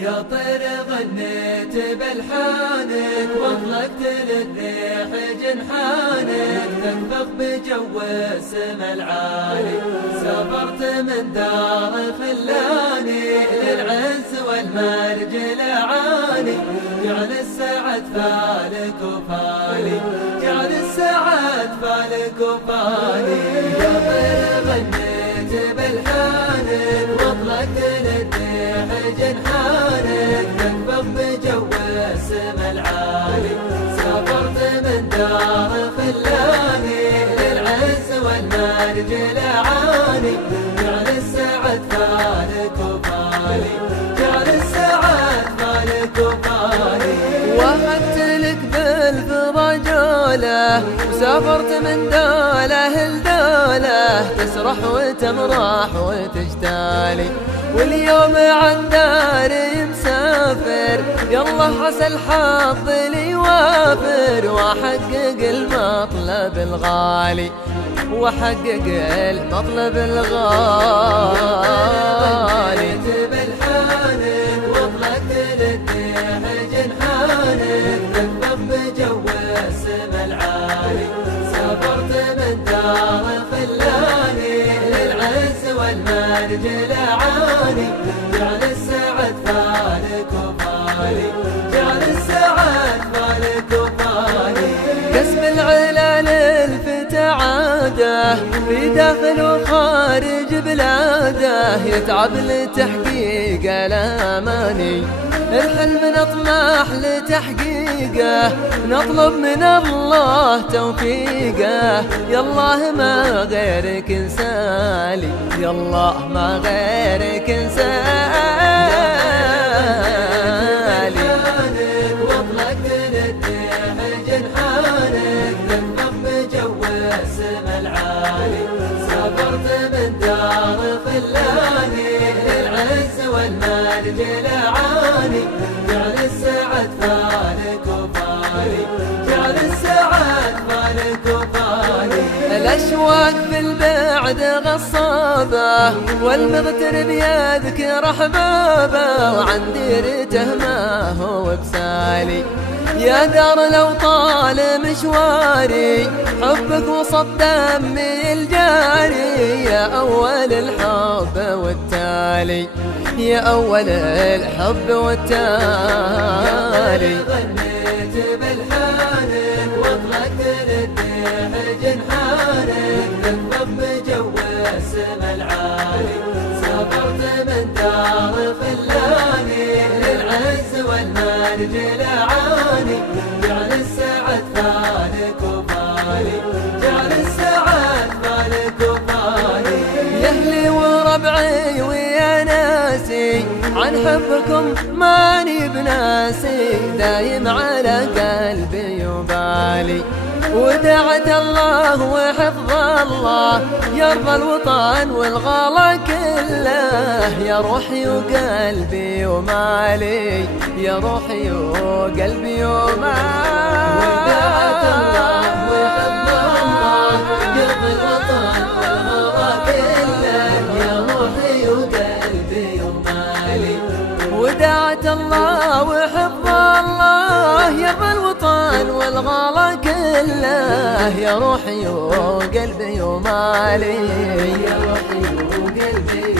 يا طير غنيت بلحانك واطلقت للريح جنحانك تنفخ بجو السما العالي سافرت من دار خلاني للعز والمرج الأعالي جعل السعد فالك وفالي جعل السعد فالك وفالي يا طير غنيت بلحانك واطلقت للريح جنحانك تنفخ بجو السما العالي سافرت من دار خلاني للعز والمرج الأعالي جعل السعد فالك وفالي جعل السعد فالك وفالي وهبت لك بالفضا جوله وسافرت من دوله لدوله تسرح وتمرح وتجتالي واليوم عن داري مسافر يالله عسى الحظ لي وافر واحقق المطلب الغالي واحقق المطلب الغالي بلحانك واطلقت للريح جنحانك تنفخ بجو السما العالي سافرت من دار خلاني للعز والمرج الأعالي جعل السعد فالك وفالي جعل السعد فالك وفالي قسم العلا للفتى عاده في داخل وخارج بلاده يتعب لتحقيق الاماني الحلم نطمح لتحقيقه نطلب من الله توفيقه يالله ما غيرك انسالي يالله ما غيرك انسالي واطلقت للريح جنحانك تنفخ بجو السما العالي سافرت من دار خلاني للعز والمرج الأعالي جعل السعد فالك وفالي جعل السعد فالك وفالي الأشواق في البعد غصابة والمغتر بيذكر أحبابه وعن ديرته ما هو بسالي يا دار لو طال مشواري حبك وسط دمي الجاري يا أول الحب والتالي يا أول الحب والتالي غنيت بلحانك واطلقت للريح جنحانك تنفخ بجو السما العالي سافرت من دار خلاني للعز والمرج الأعالي جعل السعد فالك وفالي جعل السعد فالك وفالي يا أهلي وربعي ويا ناسي عن حبكم ماني بناسي دايم على قلبي وبالي ودعت الله وحفظ الله يرضى الوطن والغلا كله يا روحي وقلبي ومالي يا روحي وقلبي ومالي ودعت الله وحفظ الله يرضى الوطن والغلا كله يا روحي وقلبي ومالي ودعت الله وحفظ الله يرضى الوطن والغلا كله يا روحي وقلبي ومالي يا روحي وقلبي